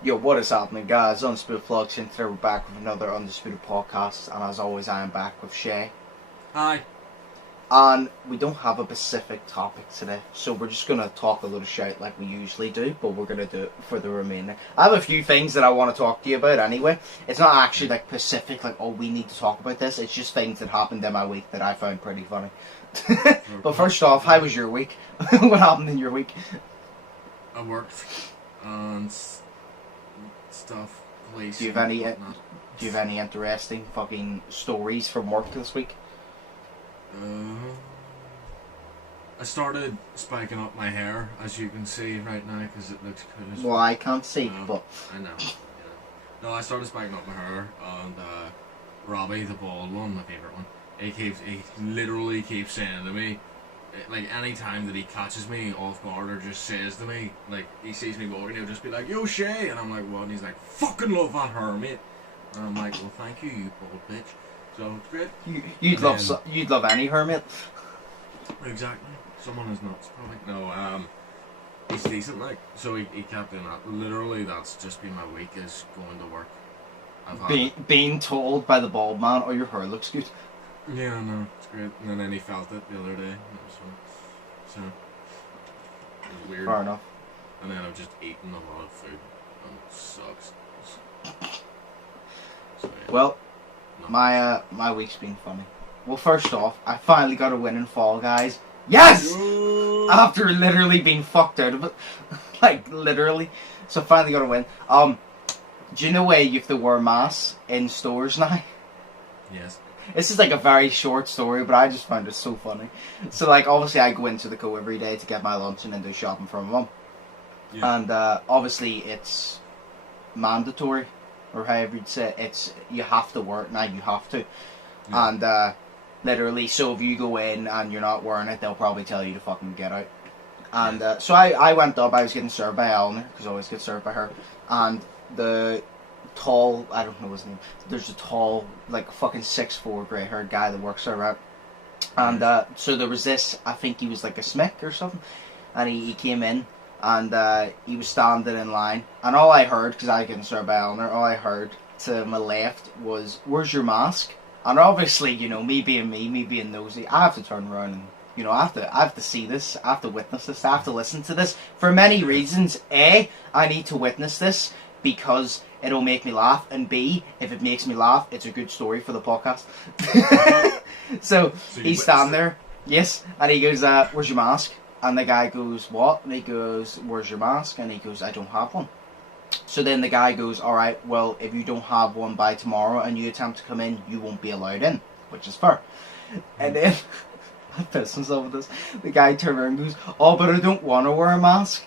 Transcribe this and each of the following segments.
Yo, what is happening, guys? Undisputed Flux, and today we're back with another Undisputed podcast, and as always, I am back with Shay. Hi. And we don't have a specific topic today, so we're just going to talk a little shit like we usually do, but we're going to do it for the remainder. I have a few things that I want to talk to you about anyway. It's not actually like specific, like, oh, we need to talk about this. It's just things that happened in my week that I found pretty funny. But first off, how was your week? What happened in your week? I worked and stuff. Police. Do you have any interesting fucking stories from work this week? I started spiking up my hair, as you can see right now, because it looks cool as Well, I can't see, but... I know. Yeah. No, I started spiking up my hair, and Robbie, the bald one, my favourite one, he literally keeps saying to me, like, any time that he catches me off guard or just says to me, like, he sees me walking, he'll just be like, "Yo, Shay!" And I'm like, "What?" And he's like, "Fucking love that hair, mate." And I'm like, "Well, thank you, you bald bitch." So, it's great. You'd love any hermit. Exactly. Someone is nuts, probably. No, he's decent, like. So he kept doing that. Literally, that's just been my week, is going to work. Being told by the bald man, "Oh, your hair looks good." Yeah, I know. It's great. And then he felt it the other day. It was fun. So, it was weird. Fair enough. And then I've just eaten a lot of food. And it sucks. So, yeah. Well, No. my week's been funny. Well, first off, I finally got a win in Fall Guys. Yes! After literally being fucked out of it. Like, literally. So I finally got a win. Do you know where you have to wear masks in stores now? Yes. This is like a very short story, but I just found it so funny. So, like, obviously I go into the Co every day to get my lunch and then do shopping for my mum. Yeah. And obviously it's mandatory, or however you'd say it. You have to wear it now, you have to. Yeah. And literally, so if you go in and you're not wearing it, they'll probably tell you to fucking get out. And so I went up, I was getting served by Eleanor, because I always get served by her. And the tall, I don't know his name, there's a tall, like, fucking 6'4" grey haired guy that works there, right? And so there was this, I think he was like a smick or something, and he came in, and he was standing in line, and all I heard, because I was getting served by Eleanor, all I heard to my left was, "Where's your mask?" And obviously, you know, me being nosy, I have to turn around and, you know, I have to see this, I have to witness this, I have to listen to this, for many reasons. A, I need to witness this, because it'll make me laugh, and B, if it makes me laugh, it's a good story for the podcast. So he's standing there, yes, and he goes, "Where's your mask?" And the guy goes, "What?" And he goes, "Where's your mask?" And he goes, "I don't have one." So then the guy goes, "Alright, well, if you don't have one by tomorrow and you attempt to come in, you won't be allowed in," which is fair. And then, I pissed myself with this, the guy turned around and goes, "Oh, but I don't want to wear a mask."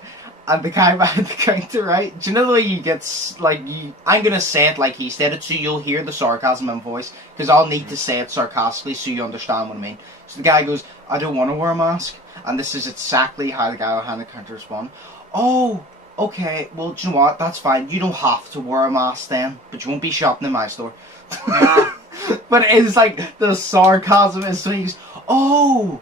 And the guy behind the counter, right? Do you know the way you get, like, I'm going to say it like he said it, so you'll hear the sarcasm in voice, because I'll need to say it sarcastically so you understand what I mean. So the guy goes, "I don't want to wear a mask." And this is exactly how the guy behind the counter responded. "Oh, okay, well, do you know what? That's fine. You don't have to wear a mask then, but you won't be shopping in my store." But it's like, the sarcasm is so he goes, "Oh,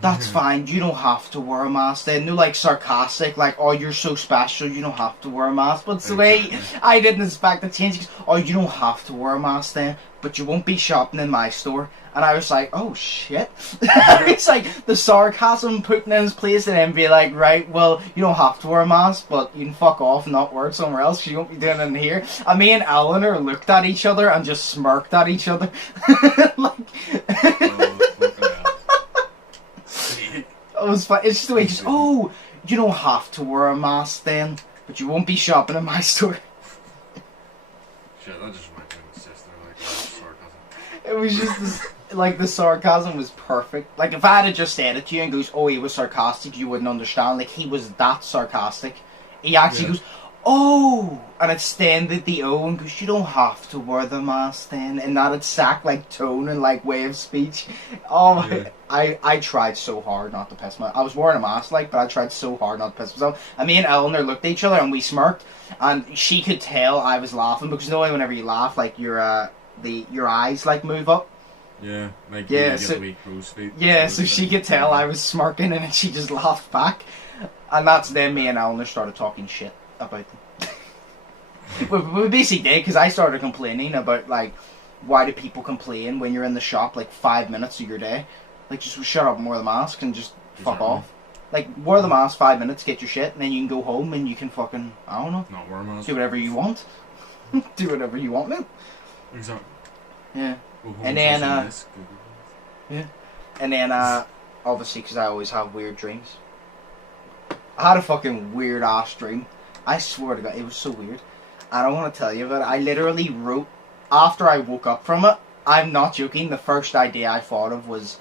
that's fine, you don't have to wear a mask then." No, like, sarcastic, like, "Oh, you're so special, you don't have to wear a mask." But it's the way I didn't expect the change. He goes, "Oh, you don't have to wear a mask then, but you won't be shopping in my store." And I was like, oh shit. It's like the sarcasm putting in his place, and then be like, "Right, well, you don't have to wear a mask, but you can fuck off and not wear it somewhere else, because you won't be doing it in here." And me and Eleanor looked at each other and just smirked at each other. Like, it was fun. It's just the way he just, "Oh, you don't have to wear a mask then, but you won't be shopping in my store." Shit, that just reminds me of my sister, like, sarcasm. It was just this, like, the sarcasm was perfect. Like, if I had just said it to you and goes, "Oh, he was sarcastic," you wouldn't understand. Like, he was that sarcastic. He actually goes, "Oh," and extended the O and goes, "You don't have to wear the mask then," in that exact, like, tone and, like, way of speech. Oh my, Yeah. I tried so hard not to piss myself. I was wearing a mask, like, but I tried so hard not to piss myself. And me and Eleanor looked at each other and we smirked, and she could tell I was laughing, because you know whenever you laugh, like, your eyes, like, move up. Yeah, like, Yeah, you get so- a wee crow's feet. Yeah, so she could tell I was smirking, and then she just laughed back. And that's then me and Eleanor started talking shit about them. we basically did, because I started complaining about, like, why do people complain when you're in the shop, like, 5 minutes of your day? Like, just shut up and wear the mask and just fuck off. Like, wear the mask 5 minutes, get your shit, and then you can go home and you can fucking, I don't know. Not wear a mask. Do whatever you want. Do whatever you want, man. Exactly. Yeah. And then, yeah. And then, obviously, because I always have weird dreams. I had a fucking weird ass dream. I swear to God, it was so weird. I don't want to tell you about it. I literally wrote, after I woke up from it, I'm not joking, the first idea I thought of was,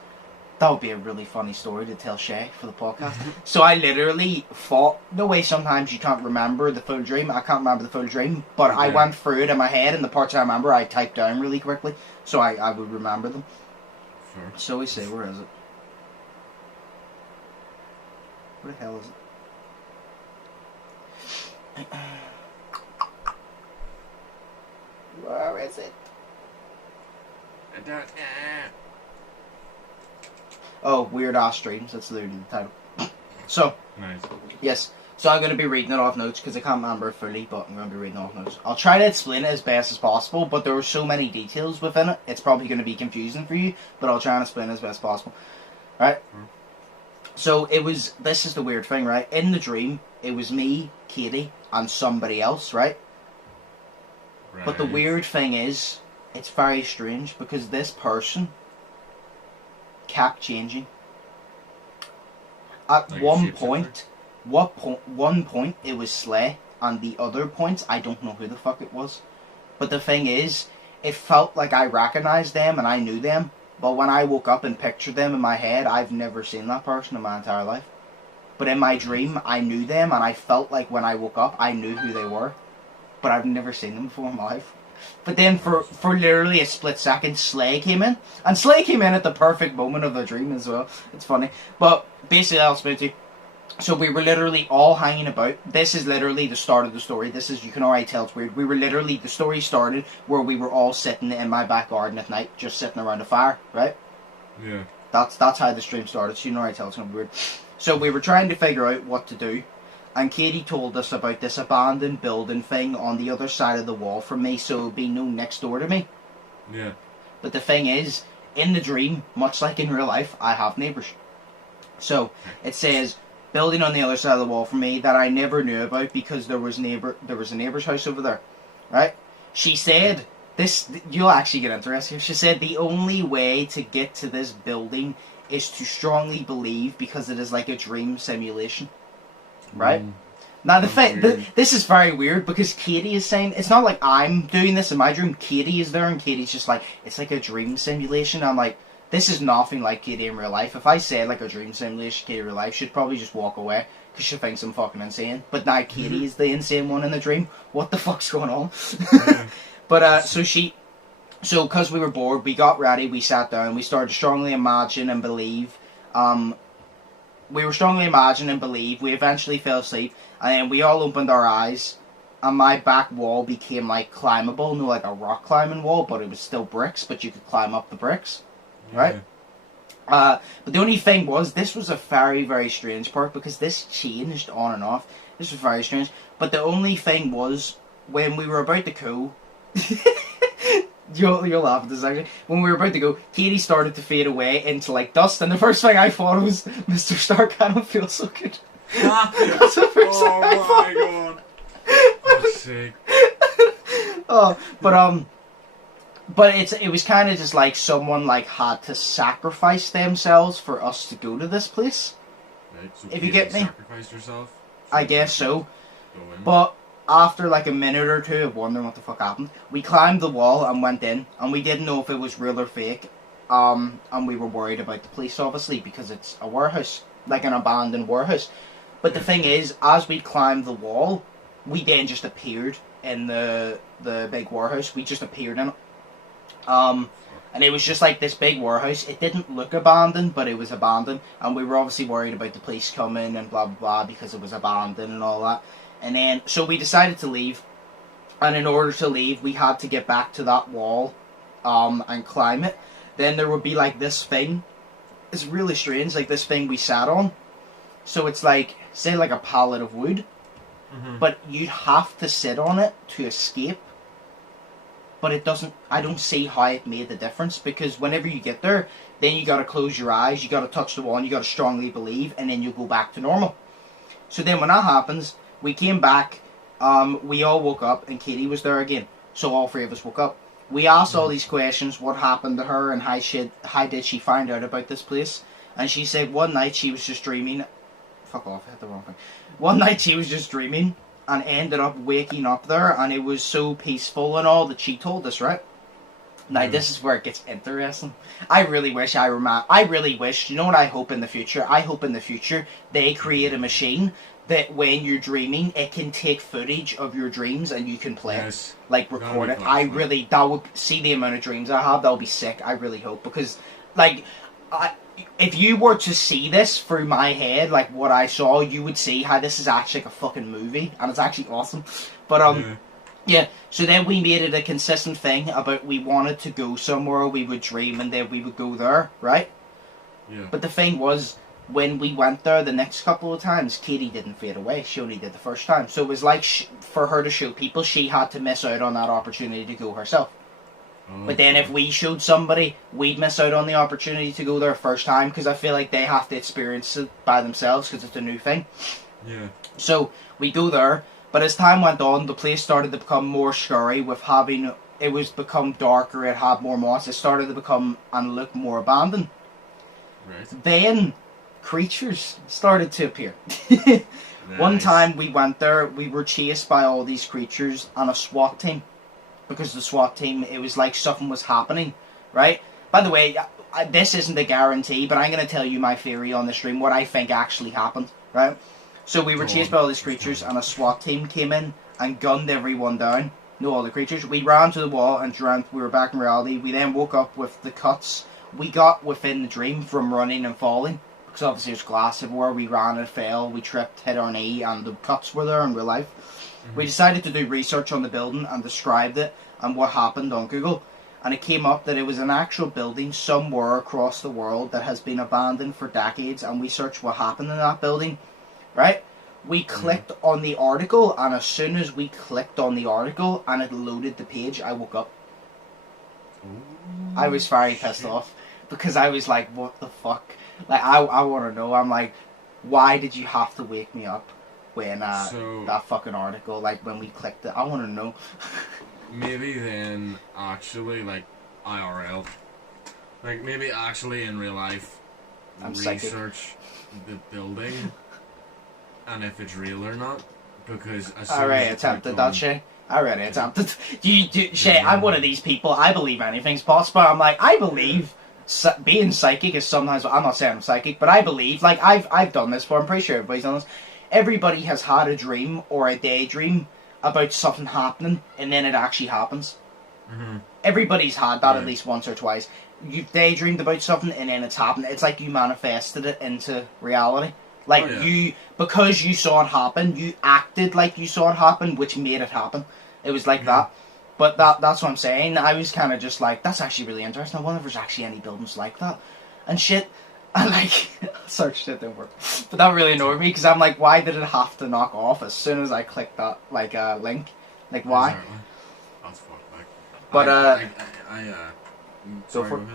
that would be a really funny story to tell Shay for the podcast. So I literally thought, the way sometimes you can't remember the full dream, I can't remember the full dream, but I went through it in my head, and the parts I remember I typed down really quickly, so I would remember them. Sure. So we say, where is it? Where the hell is it? Where is it? Oh, Weird Ass Dreams. That's literally the title. So, nice. Yes. So I'm going to be reading it off notes because I can't remember it fully, but I'm going to be reading off notes. I'll try to explain it as best as possible, but there were so many details within it, it's probably going to be confusing for you, but I'll try and explain it as best as possible. Right? So this is the weird thing, right? In the dream, it was me, Katie, and somebody else, right? But the weird thing is, it's very strange because this person kept changing. At like one point, one point it was Slay, and the other points I don't know who the fuck it was. But the thing is, it felt like I recognized them and I knew them. But when I woke up and pictured them in my head, I've never seen that person in my entire life. But in my dream, I knew them, and I felt like when I woke up, I knew who they were. But I've never seen them before in my life. But then for literally a split second, Slay came in. And Slay came in at the perfect moment of the dream as well. It's funny. But basically, I'll explain to you. So we were literally all hanging about. This is literally the start of the story. You can already tell it's weird. The story started where we were all sitting in my back garden at night, just sitting around a fire, right? Yeah. That's how the stream started, so you can already tell it's going to be weird. So we were trying to figure out what to do. And Katie told us about this abandoned building thing on the other side of the wall from me, so it would be no next door to me. Yeah. But the thing is, in the dream, much like in real life, I have neighbours. So, it says, building on the other side of the wall from me that I never knew about because there was a neighbour's house over there. Right? She said, you'll actually get interested. She said the only way to get to this building is to strongly believe because it is like a dream simulation. Right? Now, this is very weird because Katie is saying, it's not like I'm doing this in my dream. Katie is there and Katie's just like, it's like a dream simulation. I'm like, this is nothing like Katie in real life. If I said like a dream simulation, Katie in real life, she'd probably just walk away because she thinks I'm fucking insane. But now Katie is the insane one in the dream. What the fuck's going on? But, so because we were bored, we got ready, we sat down, we started to strongly imagine and believe. We eventually fell asleep, and then we all opened our eyes, and my back wall became like climbable, like a rock climbing wall, but it was still bricks, but you could climb up the bricks, right? But the only thing was, this was a very, very strange part, because this changed on and off. This was very strange, but the only thing was, when we were about to go, You'll laugh at this actually. When we were about to go, Katie started to fade away into like dust, and the first thing I thought was, Mr. Stark, I don't feel so good. That's the first thing I thought. Oh my god. I'm sick. But it was kind of just like someone like had to sacrifice themselves for us to go to this place. Right, so if you get me. Sacrificed herself? I guess so. But after like a minute or two of wondering what the fuck happened, we climbed the wall and went in, and we didn't know if it was real or fake. And we were worried about the police, obviously, because it's a warehouse, like an abandoned warehouse. But the thing is, as we climbed the wall, we then just appeared in the big warehouse. We just appeared in it. And it was just like this big warehouse. It didn't look abandoned, but it was abandoned. And we were obviously worried about the police coming and blah, blah, blah, because it was abandoned and all that. And then, so we decided to leave. And in order to leave, we had to get back to that wall and climb it. Then there would be like this thing. It's really strange, like this thing we sat on. So it's like, say like a pallet of wood. but you have to sit on it to escape. But it doesn't. I don't see how it made the difference, because whenever you get there, then you gotta close your eyes, you gotta touch the wall, and you gotta strongly believe, and then you go back to normal. So then when that happens, we came back. We all woke up, and Katie was there again. So all three of us woke up. We asked all these questions: what happened to her, and how did she find out about this place? And she said one night she was just dreaming. Fuck off! I hit the wrong thing. One night she was just dreaming, and ended up waking up there, and it was so peaceful and all that she told us, right? Now, this is where it gets interesting. I really wish, you know what I hope in the future? I hope in the future they create a machine that when you're dreaming, it can take footage of your dreams and you can play it, like record it. That would, see the amount of dreams I have, that would be sick. I really hope, because, like, if you were to see this through my head, like what I saw, you would see how this is actually like a fucking movie, and it's actually awesome. But yeah. So then we made it a consistent thing about we wanted to go somewhere, we would dream, and then we would go there, right? Yeah. But the thing was, when we went there the next couple of times, Katie didn't fade away. She only did the first time. So it was like for her to show people, she had to miss out on that opportunity to go herself. But then if we showed somebody, we'd miss out on the opportunity to go there first time, because I feel like they have to experience it by themselves because it's a new thing. Yeah. So we go there, but as time went on, the place started to become more scary with become darker, it had more moss, it started to become and look more abandoned. Right. Then creatures started to appear. Nice. One time we went there, we were chased by all these creatures and a SWAT team. Because the SWAT team, it was like something was happening, right? By the way, this isn't a guarantee, but I'm going to tell you my theory on the stream, what I think actually happened, right? So we were chased by all these creatures, and a SWAT team came in and gunned everyone down. No, all the creatures. We ran to the wall and dreamt we were back in reality. We then woke up with the cuts we got within the dream from running and falling. Because obviously there's glass everywhere. We ran and fell, we tripped, hit our knee, and the cuts were there in real life. We decided to do research on the building and described it and what happened on Google. And it came up that it was an actual building somewhere across the world that has been abandoned for decades. And we searched what happened in that building, right? We clicked on the article, and as soon as we clicked on the article and it loaded the page, I woke up. I was very pissed off, because I was like, what the fuck? Like, I want to know. I'm like, why did you have to wake me up when that fucking article, like when we clicked it? I want to know. Maybe then actually, like, IRL, like maybe actually in real life, research the building and if it's real or not, because I already attempted that shit. I already attempted. Shay, I'm one of these people. I believe anything's possible. I'm like, I believe being psychic is sometimes. I'm not saying I'm psychic, but I believe. Like I've done this before. I'm pretty sure everybody's done this. Everybody has had a dream or a daydream about something happening, and then it actually happens. Mm-hmm. Everybody's had that at least once or twice. You've daydreamed about something, and then it's happened. It's like you manifested it into reality. Like because you saw it happen, you acted like you saw it happen, which made it happen. It was like that. But that's what I'm saying. I was kind of just like, that's actually really interesting. I wonder if there's actually any buildings like that. And shit. And like, search shit didn't work. But that really annoyed me, because I'm like, why did it have to knock off as soon as I clicked that, like, link? Like, why? Exactly. That's fucked back. But, sorry, go for it.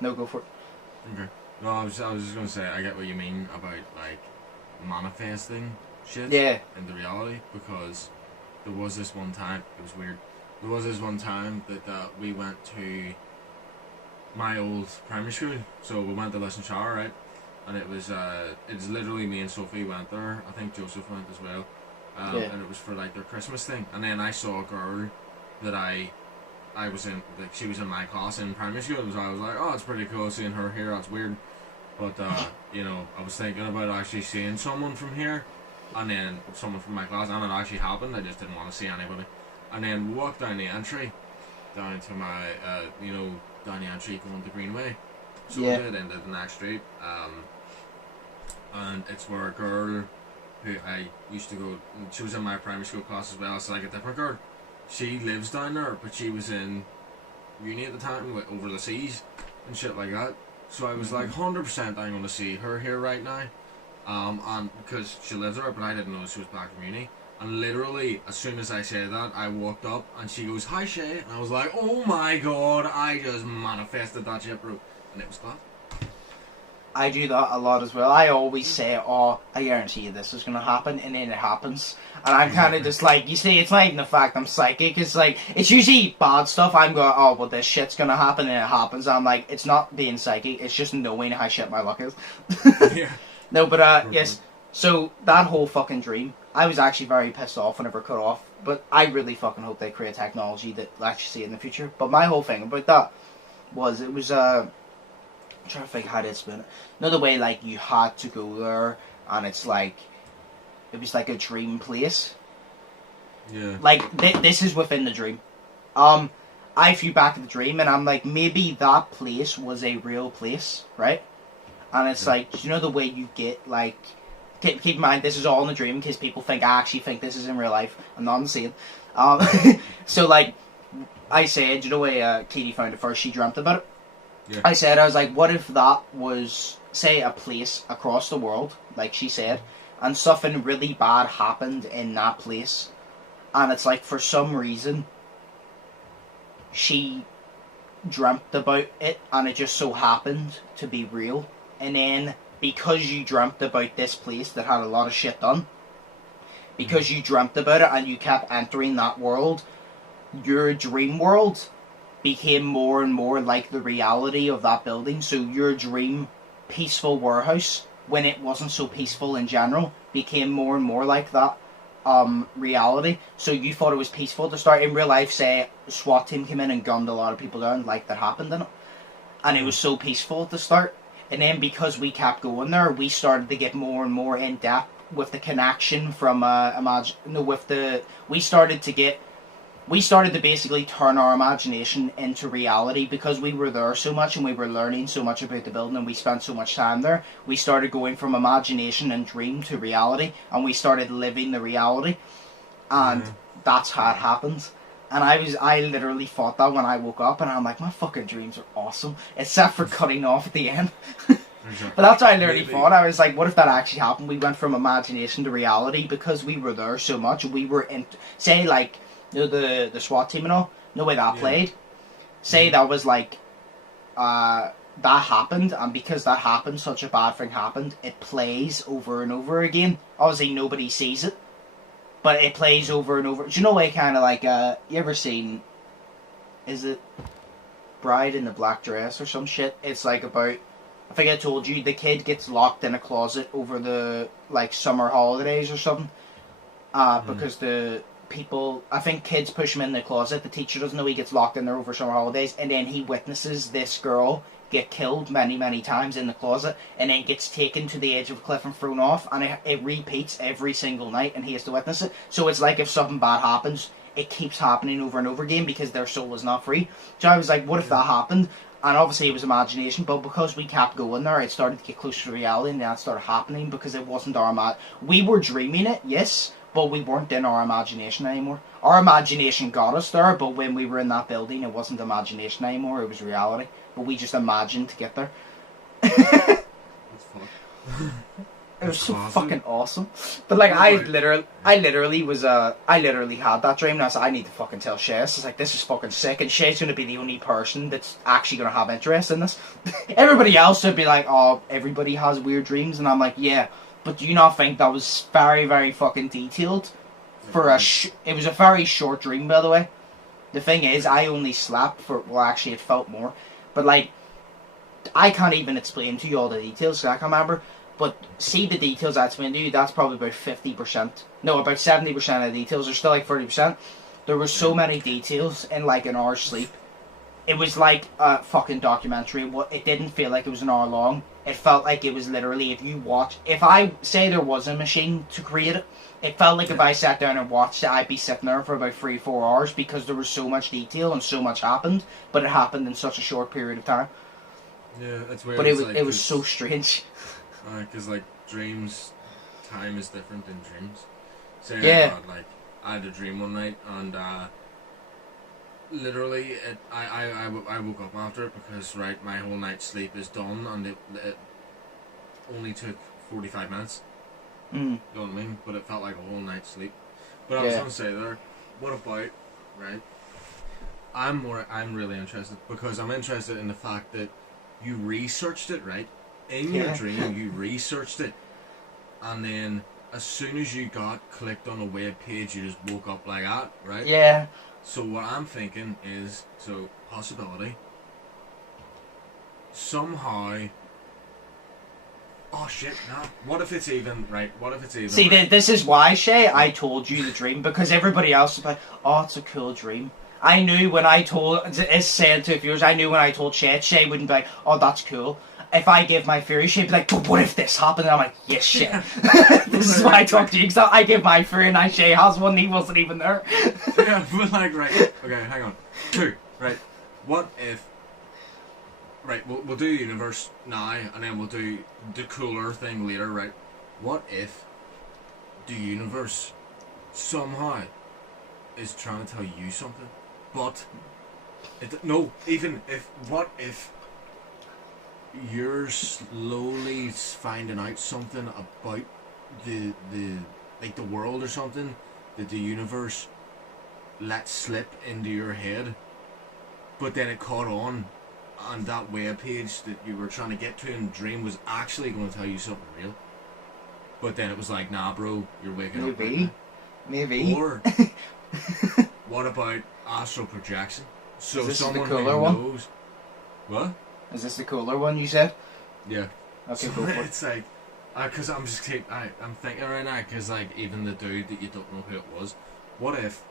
No, go for it. Okay. No, I was just gonna say, I get what you mean about, like, manifesting shit into reality, because there was this one time, it was weird, there was this one time that we went to my old primary school, so we went to Listen Shower, right, and it's literally me and Sophie went there, I think Joseph went as well, and it was for, like, their Christmas thing, and then I saw a girl that I was in, like, she was in my class in primary school, and I was like, oh, it's pretty cool seeing her here, that's weird. But, you know, I was thinking about actually seeing someone from here, and then someone from my class, and it actually happened. I just didn't want to see anybody. And then we walked down the entry, down to my, down the entry going to Greenway. So we did into the next street. And it's where a girl who I used to go, she was in my primary school class as well, so like a different girl. She lives down there, but she was in uni at the time, over the seas and shit like that. So I was like, 100% I'm going to see her here right now. And because she lives there, but I didn't know she was back from uni. And literally, as soon as I said that, I walked up and she goes, "Hi, Shay," and I was like, "Oh my god, I just manifested that shit, bro," and it was class. I do that a lot as well. I always say, "Oh, I guarantee you this is gonna happen," and then it happens. And I'm kind of just like, you see, it's not even the fact I'm psychic. It's like, it's usually bad stuff. I'm going, "Oh, well, this shit's gonna happen," and it happens. I'm like, it's not being psychic. It's just knowing how shit my luck is. Yeah. No, but yes. So that whole fucking dream, I was actually very pissed off whenever it cut off. But I really fucking hope they create technology that will actually see it in the future. But my whole thing about that was, it was I'm trying to think how to explain it. Another way, like, you had to go there, and it's like, it was like a dream place. Yeah. Like, this is within the dream. I flew back to the dream, and I'm like, maybe that place was a real place, right? And it's like, you know the way you get, like, keep in mind, this is all in the dream, in case people think I actually think this is in real life. I'm not insane. So, like, I said, you know way Katie found it first, she dreamt about it. Yeah. I was like, what if that was, say, a place across the world, like she said, and something really bad happened in that place, and it's like, for some reason, she dreamt about it, and it just so happened to be real, and then, because you dreamt about this place that had a lot of shit done, because you dreamt about it, and you kept entering that world, your dream world became more and more like the reality of that building. So your dream peaceful warehouse, when it wasn't so peaceful in general, became more and more like that reality. So you thought it was peaceful to start. In real life, say, a SWAT team came in and gunned a lot of people down, like that happened in it. And it was so peaceful to start. And then because we kept going there, we started to get more and more in depth with the connection from we started to basically turn our imagination into reality, because we were there so much and we were learning so much about the building and we spent so much time there. We started going from imagination and dream to reality, and we started living the reality, and that's how it happened. And I literally thought that when I woke up, and I'm like, my fucking dreams are awesome, except for cutting off at the end. But that's what I literally thought. I was like, what if that actually happened? We went from imagination to reality because we were there so much. We were in, say, like, you know, the SWAT team and all, no way that played. Say that was like, that happened, and because that happened, such a bad thing happened, it plays over and over again. Obviously, nobody sees it, but it plays over and over. Do you know what, kind of like, you ever seen, is it Bride in the Black Dress or some shit? It's like about, I think I told you, the kid gets locked in a closet over the, like, summer holidays or something, because the people, I think kids push him in the closet, the teacher doesn't know he gets locked in there over summer holidays, and then he witnesses this girl get killed many, many times in the closet, and then gets taken to the edge of a cliff and thrown off, and it repeats every single night, and he has to witness it. So it's like, if something bad happens, it keeps happening over and over again, because their soul is not free. So I was like, what if that happened? And obviously it was imagination, but because we kept going there, it started to get closer to reality, and that started happening, because it wasn't our we were dreaming it, yes, but we weren't in our imagination anymore. Our imagination got us there, but when we were in that building, it wasn't imagination anymore, it was reality. But we just imagined to get there. That's fun. It was so fucking awesome. But like, I literally had that dream, and I was like, I need to fucking tell Sheas. It's like, this is fucking sick, and Shea's gonna be the only person that's actually gonna have interest in this. Everybody else would be like, oh, everybody has weird dreams, and I'm like, yeah, but do you not think that was very, very fucking detailed? For it was a very short dream, by the way. The thing is, I only slept for, well, actually, it felt more, but like, I can't even explain to you all the details, so I can't remember. But see, the details I explained to you, that's probably about 50%. No, about 70% of the details. There's still like 30%. There were so many details in like an hour's sleep. It was like a fucking documentary. It didn't feel like it was an hour long. It felt like it was literally, if I say there was a machine to create it, it felt like if I sat down and watched it, I'd be sitting there for about 3-4 hours, because there was so much detail and so much happened, but it happened in such a short period of time. Yeah, it's weird. But it was so strange. Because like dreams, time is different in dreams. Say Yeah. I had a dream one night, and literally I woke up after it, because my whole night's sleep is done, and it only took 45 minutes. Mm. You know what I mean? But it felt like a whole night's sleep. But I was going to say there, what about, right? I'm really interested because I'm interested in the fact that you researched it, right? In your dream, you researched it, and then as soon as you clicked on a web page, you just woke up like that, right? Yeah. So what I'm thinking is, possibility. Somehow. Oh shit! Nah. What if it's even right? What if it's even? See, right? this is why, Shay, I told you the dream, because everybody else was like, "Oh, it's a cool dream." I knew when I told, it's said to viewers, I knew when I told Shay wouldn't be like, "Oh, that's cool." If I give my theory, she'd be like, "But what if this happened?" And I'm like, "Yes, Shay." This is why I talked to you, because I give my theory, and Shay has one, he wasn't even there. Yeah, but like, right, okay, hang on. 2, right, what if, right, we'll do universe now, and then we'll do the cooler thing later, right? What if the universe somehow is trying to tell you something, but, what if you're slowly finding out something about the world or something that the universe let slip into your head, but then it caught on that web page that you were trying to get to in the dream was actually going to tell you something real, but then it was like, nah bro, you're waking up right now. Maybe. Or what about astral projection? So is this someone the cooler who one? knows. What? Is this the cooler one you said? Yeah. Okay, So go for it. it's like, because I'm thinking right now, because like even the dude that you don't know who it was, what if,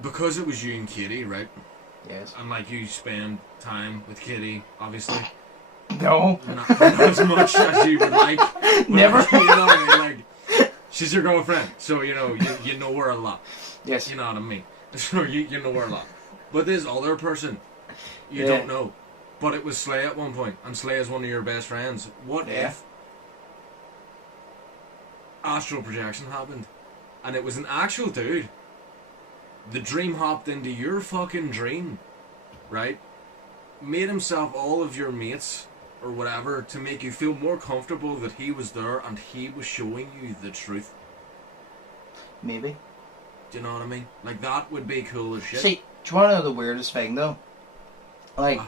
because it was you and Kitty, right? Yes. And like you spend time with Kitty, obviously. No. Not as much as you would like. But, Never. You know what I mean? Like, she's your girlfriend, so you know her a lot. Yes. You know what I mean? So you know her a lot. But this other person, you Yeah. don't know. But it was Slay at one point, and Slay is one of your best friends. What if astral projection happened, and it was an actual dude? The dream hopped into your fucking dream, right? Made himself all of your mates or whatever to make you feel more comfortable that he was there and he was showing you the truth. Maybe. Do you know what I mean? Like, that would be cool as shit. See, do you want to know the weirdest thing though? Like,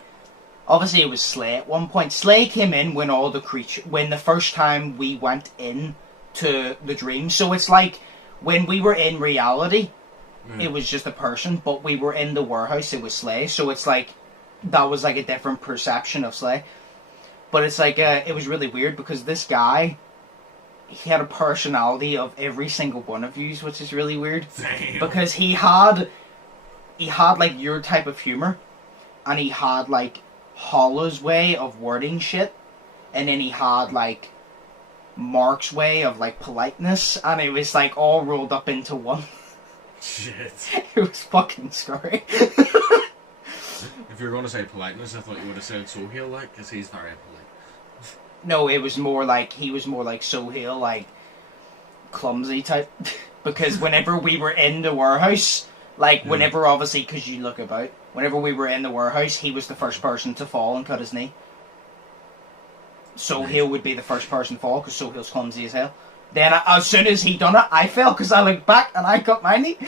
obviously it was Slay at one point. Slay came in when when the first time we went in to the dream. So it's like when we were in reality, it was just a person, but we were in the warehouse, it was Slay. So it's like, that was like a different perception of Slay. But it's like, it was really weird because this guy, he had a personality of every single one of you, which is really weird. Damn. Because he had like your type of humor, and he had like Hollow's way of wording shit, and then he had like Mark's way of like politeness, and it was like all rolled up into one. Shit. It was fucking scary. If you were going to say politeness, I thought you would have said Sohail, like, because he's very polite. No, it was more like, he was more like Sohail, like clumsy type. Because whenever we were in the warehouse, like whenever, obviously, because you look about, whenever we were in the warehouse, he was the first person to fall and cut his knee. Sohail would be the first person to fall because Sohail's clumsy as hell. Then as soon as he done it, I fell because I looked back and I cut my knee.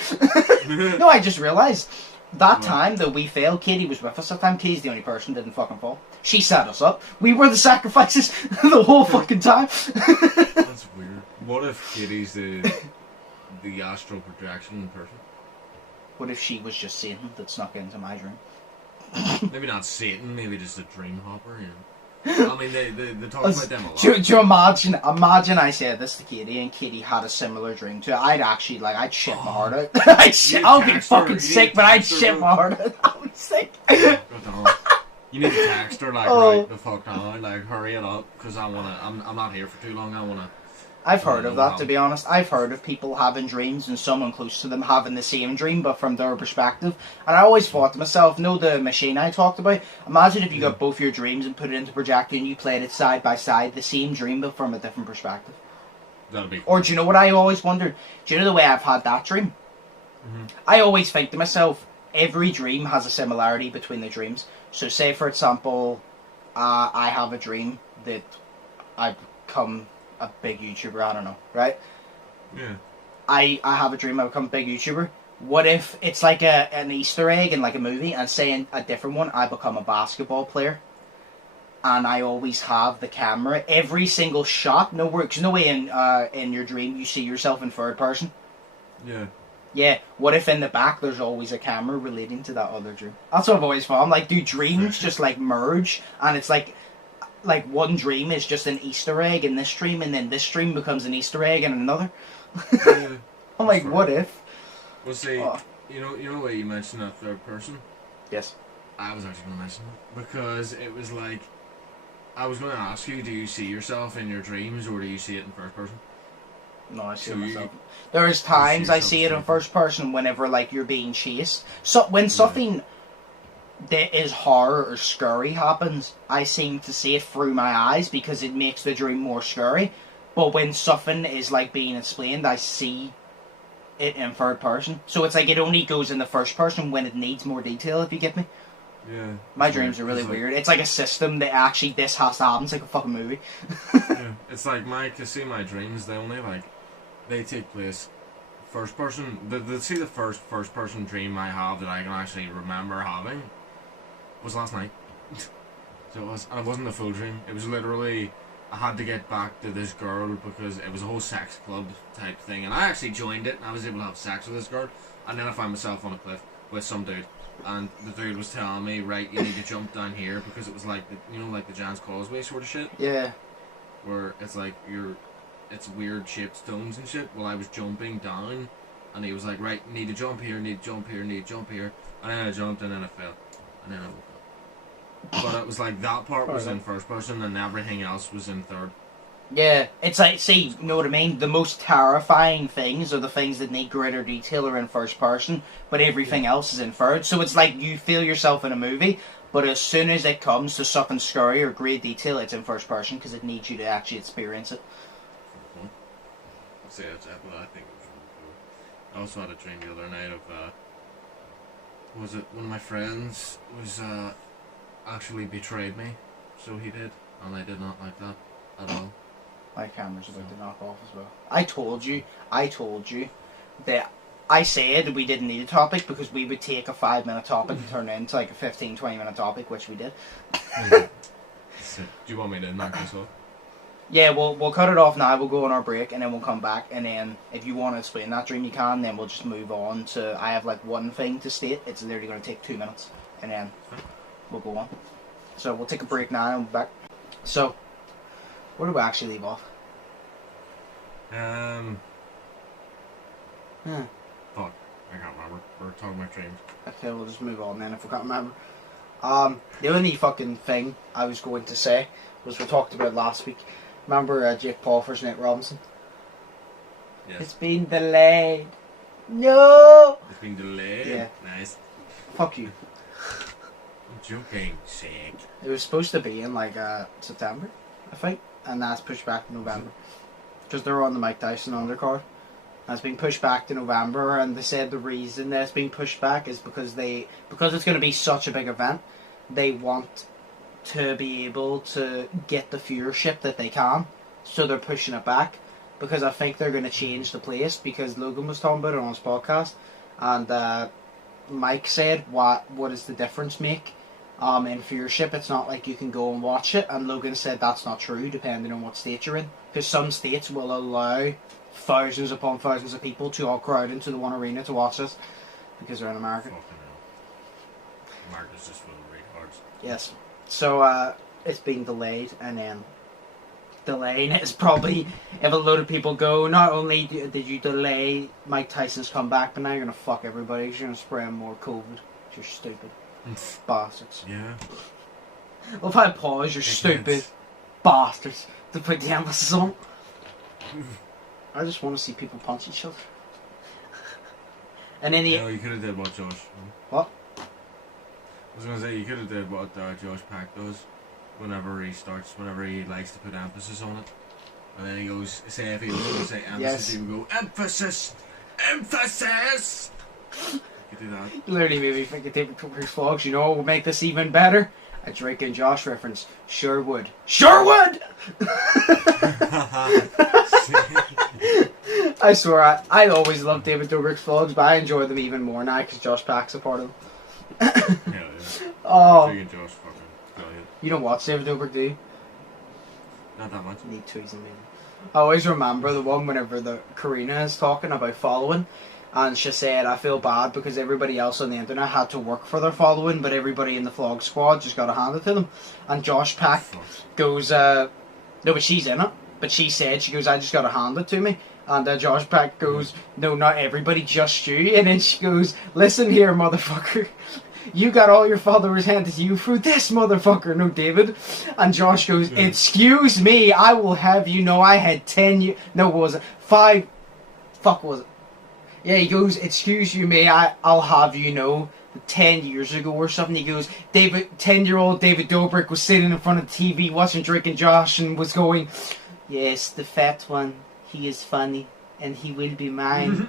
No, I just realised that time that we fell, Katie was with us that time. Katie's the only person that didn't fucking fall. She set us up. We were the sacrifices the whole fucking time. That's weird. What if Katie's the astral projection person? What if she was just Satan that snuck into my dream? Maybe not Satan, maybe just a dream hopper, you know. I mean, they talk about them a lot. Do you imagine I said this to Katie and Katie had a similar dream too? I'd actually, like, I'd shit my heart out. I'll be fucking sick, but I'd shit my heart out. I'll be sick. You need to text her, like, right the fuck now, like, hurry it up, because I'm not here for too long, I wanna... I've heard of that, to be honest. I've heard of people having dreams and someone close to them having the same dream, but from their perspective. And I always thought to myself, know the machine I talked about? Imagine if you got both your dreams and put it into projector and you played it side by side, the same dream, but from a different perspective. That'd be cool. Or do you know what I always wondered? Do you know the way I've had that dream? I always think to myself, every dream has a similarity between the dreams. So say, for example, I have a dream that I become a big YouTuber, I don't know, right? Yeah. I have a dream I become a big YouTuber. What if it's like an Easter egg in like a movie, and say in a different one, I become a basketball player, and I always have the camera every single shot. No work. There's no way in your dream you see yourself in third person. Yeah. Yeah. What if in the back there's always a camera relating to that other dream? That's what I've always found. Like, do dreams just like merge, and it's like one dream is just an Easter egg in this dream, and then this dream becomes an Easter egg in another. Yeah. I'm like, what if? Well, see, you know the way you mentioned that third person? Yes. I was actually going to mention it. Because it was like, I was going to ask you, do you see yourself in your dreams, or do you see it in first person? No, I see So myself. There's times I see it in first person whenever, like, you're being chased. So, when something that is horror or scary happens, I seem to see it through my eyes because it makes the dream more scary. But when something is, like, being explained, I see it in third person. So it's like it only goes in the first person when it needs more detail, if you get me. Yeah. My dreams are really weird. It's like a system that actually this has to happen. It's like a fucking movie. Yeah. It's like my dreams, they only like, they take place first person. The first person dream I have that I can actually remember having was last night. So it was, and it wasn't a full dream. It was literally, I had to get back to this girl because it was a whole sex club type thing, and I actually joined it, and I was able to have sex with this girl, and then I found myself on a cliff with some dude, and the dude was telling me, right, you need to jump down here, because it was like, like the Giant's Causeway sort of shit, Yeah. where it's like, it's weird shaped stones and shit. Well, I was jumping down, and he was like, right, you need to jump here, need to jump here, need to jump here, and then I jumped, and then I fell, and then I woke up. But it was like that part was in first person and everything else was in third. Yeah, it's like, see, you know what I mean? The most terrifying things are the things that need greater detail are in first person, but everything else is in third. So it's like you feel yourself in a movie, but as soon as it comes to something scary or great detail, it's in first person because it needs you to actually experience it. I'll say that's Apple. I think it was really cool. I also had a dream the other night of, was it one of my friends was, actually betrayed me, so he did, and I did not like that at all. My camera's about to knock off as well. I told you that I said we didn't need a topic because we would take a 5-minute topic and turn it into like a 15-20 minute topic, which we did. So, do you want me to knock this off? Yeah, we'll cut it off now, we'll go on our break, and then we'll come back, and then if you want to explain that dream you can, then we'll just move on to, I have like one thing to state, it's literally going to take 2 minutes, and then we'll go on. So we'll take a break now and we'll be back. So, where do we actually leave off? Fuck, I can't remember. We're talking about dreams. Okay, we'll just move on then if we can't remember. The only fucking thing I was going to say was we talked about last week. Remember Jake Paul versus Nate Robinson? Yes. It's been delayed. No! It's been delayed? Yeah. Nice. Fuck you. I'm joking, sick. It was supposed to be in like September, I think, and that's pushed back to November. Because they're on the Mike Tyson undercard. That's been pushed back to November, and they said the reason that it's being pushed back is because it's going to be such a big event, they want to be able to get the viewership that they can, so they're pushing it back. Because I think they're going to change the place, because Logan was talking about it on his podcast, and Mike said, what does the difference make in viewership? It's not like you can go and watch it, and Logan said that's not true, depending on what state you're in, because some states will allow thousands upon thousands of people to all crowd into the one arena to watch this, because they're in America. Fucking hell. America's just full of retards. Yes. So, it's being delayed, and then delaying it is probably, if a load of people go, not only did you delay Mike Tyson's comeback, but now you're going to fuck everybody, you're going to spray them more COVID. You're stupid. Bastards. Yeah. Well, if I pause, you're stupid bastards to put the emphasis on. I just want to see people punch each other. And then No, you could have did what Josh. What? I was going to say, you could have did what Josh Pack does whenever he likes to put emphasis on it. And then he goes, say if he was going to say emphasis, Yes. he would go, emphasis! Emphasis! You could do that. You literally made me think of David Cooper's vlogs. You know what would make this even better? A Drake and Josh reference. Sure would. Sure would! I swear, I always loved David Dobrik's vlogs, but I enjoy them even more now because Josh Pack's a part of them. Yeah. Oh. Freaking Josh fucking brilliant. You don't watch David Dobrik, do you? Not that much. Need to, he's amazing. I always remember the one whenever the Karina is talking about following, and she said, I feel bad because everybody else on the internet had to work for their following, but everybody in the vlog squad just got to hand it to them. And Josh Pack goes, no, but she's in it. But she said, she goes, I just got to hand it to me. And Josh Pack goes, no, not everybody, just you. And then she goes, listen here, motherfucker. You got all your followers handed to you through this motherfucker, no David. And Josh goes, excuse me, I will have you know I had 10 years, no, what was it? 5, fuck was it? Yeah, he goes, excuse you me, I'll have you know, 10 years ago or something, he goes, 10-year-old David Dobrik was sitting in front of the TV watching Drake and Josh and was going, yes, the fat one, he is funny, and he will be mine.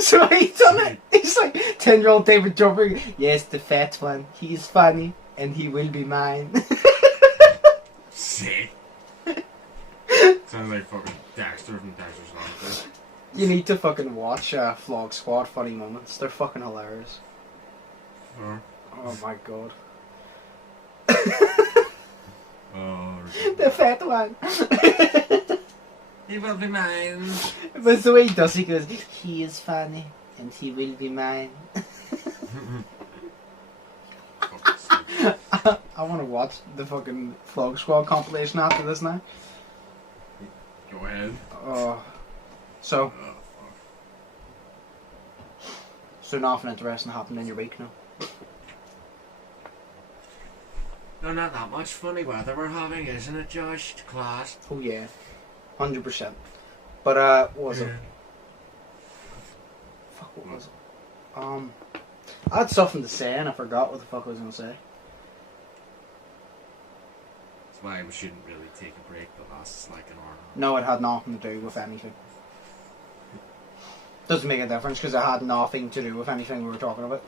So he done it. He's like 10-year-old David Dobrik. Yes, the fat one. He's funny, and he will be mine. Sick. Sounds like fucking Dexter from Dexter's Laboratory. You need to fucking watch Vlog Squad Funny Moments. They're fucking hilarious. Sure. Oh my god. Oh, The fat one. he will be mine. But the way he does, he goes, he is funny, and he will be mine. I want to watch the fucking Vlog Squad compilation after this now. Go ahead. So Oh, fuck. nothing interesting happened in your week now? No, not that much funny weather we're having, isn't it, Josh? Class. Oh yeah, 100%. But what was it? Fuck, what was it? I had something to say and I forgot what the fuck I was gonna say. That's why we shouldn't really take a break that lasts like an hour. No, it had nothing to do with anything. Doesn't make a difference because it had nothing to do with anything we were talking about.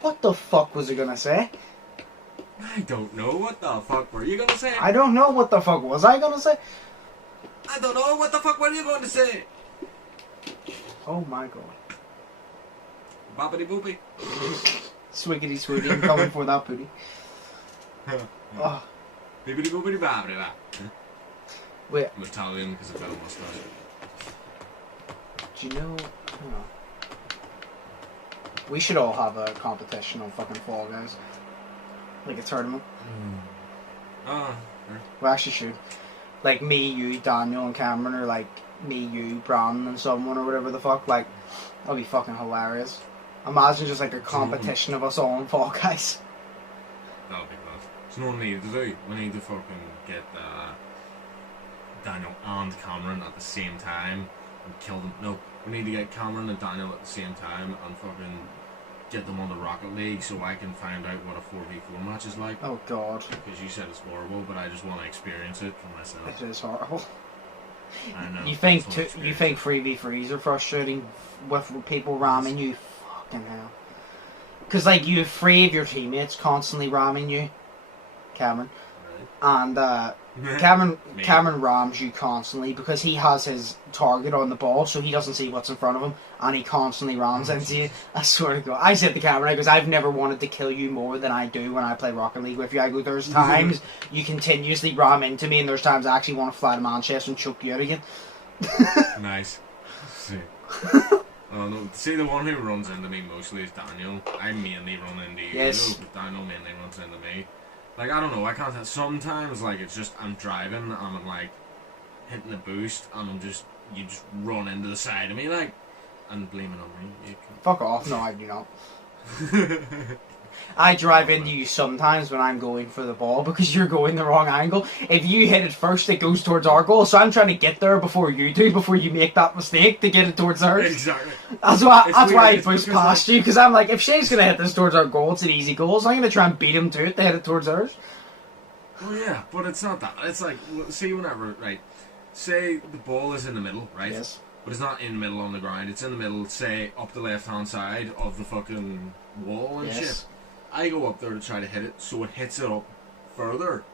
What the fuck was I gonna say? I don't know. What the fuck were you gonna say? I don't know what the fuck was I gonna say. I don't know. What the fuck were you going to say? Oh my god. Boppity boopy. Swiggity swiggy, I'm coming for that booty. Oh. Bibbidi boopity boppity bop. Wait, I'm Italian because I've got a mustache. do you know? Hang on. We should all have a competition on fucking Fall Guys. Like a tournament. Oh, We actually should. Like me, you, Daniel, and Cameron, or like me, you, Brandon, and someone, or whatever the fuck. Like, that'd be fucking hilarious. Imagine just like a competition of us all on Fall Guys. that'll be good. So no one need to do. We need to fucking get Daniel and Cameron at the same time and kill them. No, we need to get Cameron and Daniel at the same time and fucking get them on the Rocket League so I can find out what a 4v4 match is like. Oh god. Because you said it's horrible, but I just want to experience it for myself. It is horrible. I know. You think I just wanna you think 3v3s are frustrating with people ramming you? Fucking hell. Because like you have 3 of your teammates constantly ramming you, Cameron, and Cameron rams you constantly because he has his target on the ball, so he doesn't see what's in front of him, and he constantly rams into you. I swear to God, I said to Cameron, I goes, I've never wanted to kill you more than I do when I play Rocket League with you. I go, there's times you continuously ram into me, and there's times I actually want to fly to Manchester and choke you out again. Nice. See. Oh, no. See, the one who runs into me mostly is Daniel. I mainly run into you, Yes. but Daniel mainly runs into me. Like, I don't know, I can't... Sometimes, like, it's just, I'm driving and I'm, like, hitting the boost and you just run into the side of me, like, and blame it on me. You Fuck off. No, I do not. I drive into you sometimes when I'm going for the ball because you're going the wrong angle. If you hit it first, it goes towards our goal, so I'm trying to get there before you do, before you make that mistake to get it towards ours. Exactly. That's why I It's boost because, past you, because I'm like, if Shea's going to hit this towards our goal, it's an easy goal, so I'm going to try and beat him to it to hit it towards ours. Well, yeah, but it's not that. It's like, see, whenever, right, say the ball is in the middle, right? Yes. But it's not in the middle on the ground. It's in the middle, say, up the left-hand side of the fucking wall and Yes. shit. I go up there to try to hit it, so it hits it up further.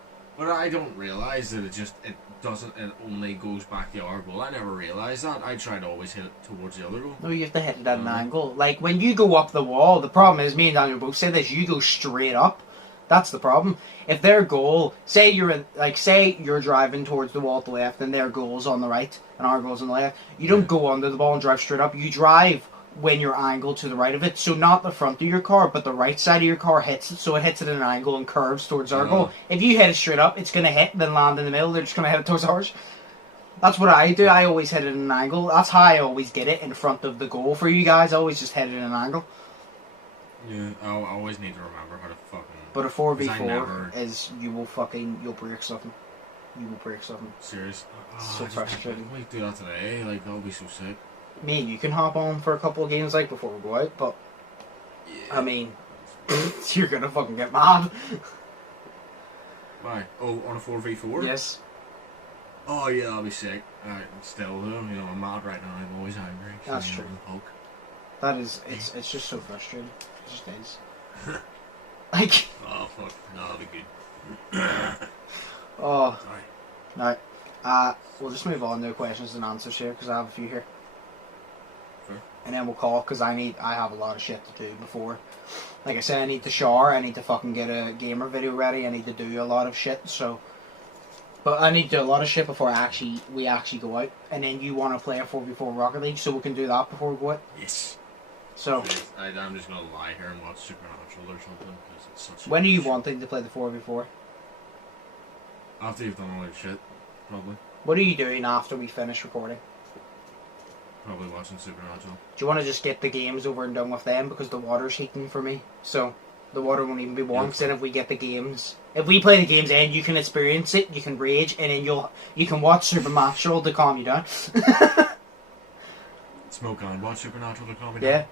But I don't realise that it only goes back the other goal. I never realised that. I try to always hit it towards the other goal. No, you have to hit it at an angle. Like, when you go up the wall, the problem is, me and Daniel both say this, you go straight up. That's the problem. If their goal, say you're driving towards the wall at the left and their goal's on the right and our goal's on the left, you don't go under the ball and drive straight up. You drive when you're angled to the right of it. So not the front of your car, but the right side of your car hits it. So it hits it at an angle and curves towards our goal. If you hit it straight up, it's going to hit, then land in the middle. They're just going to hit it towards ours. That's what I do. I always hit it at an angle. That's how I always get it in front of the goal. For you guys, I always just hit it at an angle. Yeah, I always need to remember how to fucking... But a 4v4 is you'll break something. You will break something. Serious? So frustrating. We do that today. Like, that would be so sick. Me and you can hop on for a couple of games like before we go out, but Yeah. I mean, you're gonna fucking get mad. Why? Oh, on a 4v4? Yes. Oh yeah, that'll be sick. Still though, I'm mad right now. I'm always angry. That's true. Hulk. That is, it's just so frustrating. It just is. Like. Oh fuck, no, that'll be good. Oh. Sorry. Right. We'll just move on to questions and answers here because I have a few here. Sure. And then we'll call because I have a lot of shit to do before. Like I said, I need to shower. I need to fucking get a gamer video ready. I need to do a lot of shit. But I need to do a lot of shit before we actually go out. And then you want to play a 4v4 Rocket League, so we can do that before we go out. Yes. So. I'm just gonna lie here and watch Supernatural or something because it's such. When are you wanting to play the 4v4? After you've done all your shit, probably. What are you doing after we finish recording? Probably watching Supernatural. Do you want to just get the games over and done with them because the water's heating for me? So the water won't even be warm. Because then if we get the games, if we play the games, and you can experience it, you can rage, and then you can watch Supernatural to calm you down. Smoke and watch Supernatural to calm me Yeah. down.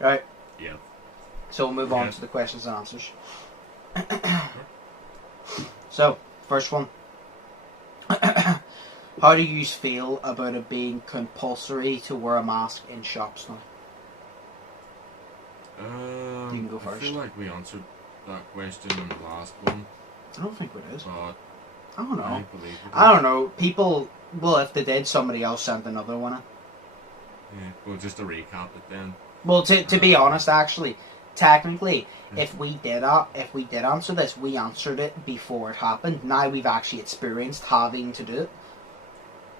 Mm. Right. Yeah. So we'll move on to the questions and answers. So, first one. How do you feel about it being compulsory to wear a mask in shops now? You can go first. I feel like we answered that question in the last one. I don't think it is. But I don't know. I believe it I don't know. People, well, if they did, somebody else sent another one in. Yeah, well, just to recap it then. Well, to be honest, actually, technically, if we did answer this, we answered it before it happened. Now we've actually experienced having to do it.